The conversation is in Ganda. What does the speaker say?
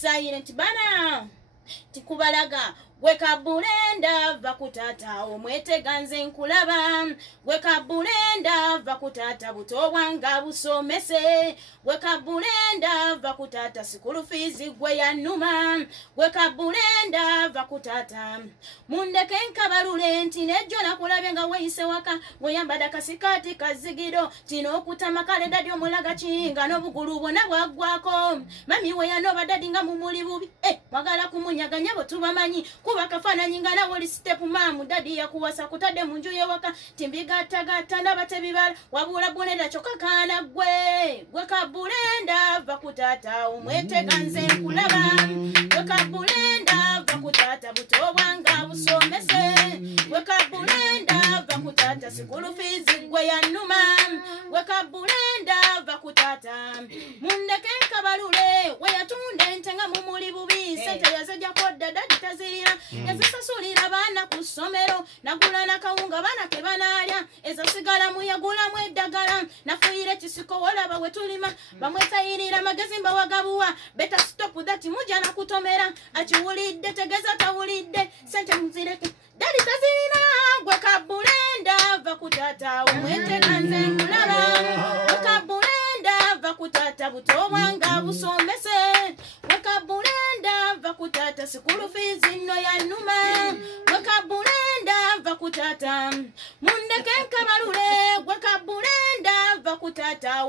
silent bana tikubalaga gweka bulenda vakutata omwetega nze nkulaba gweka bulenda vakutata buto bwanga busomese gweka bulenda vakutata sikulu fees gwe yanuma gweka bulenda vakutata mundeke nkabalule nti nejjo nakulabye nga weyise waka weyambada kasikati kazigiro tino okutama kalenda lyomulaga kinga n'obugulu bwonna bwaggwako mami weyanoba dadi nga mumuli bubi mwagala kumunyaganya bo tubamanyi kuba kafaananyi nga nawe oli sitepu maamu dadi yakuwasa kutadde mu nju y'ewaka timbigattagatta ndaba tebibala wabula bulenda kyokka kaana gwe kabulenda va ku taata omwetega nze nkulaba gwe kabulenda va ku taata buto bwanga busomese gwe kabulenda va ku taata sikulu fees gwe yanuma gwe kabulenda va ku taata mundeke nkabalule weyatunda ente nga mumuli bubi sente yazejjako dada tazirina yazisasulira baana ku ssomero nagula nakawunga baana ke banaalya ezasigala muyagulamu eddagala nafuuyira ekisiko wolaba we tulima bamwetayirira magezi mbawagabuwa beta stop that mujja nakutomera akiwulidde tegeza tawulidde sente muzireke dadi tazirina gwe kabulenda va ku taata omwetega nze nkulaba gwe kabulenda va ku taata buto bwanga busomese gwe kabulenda va ku taata sikulu fees no yanuma gwe kabulenda va ku taata mundeke nkabalule gwe kabulenda va ku taata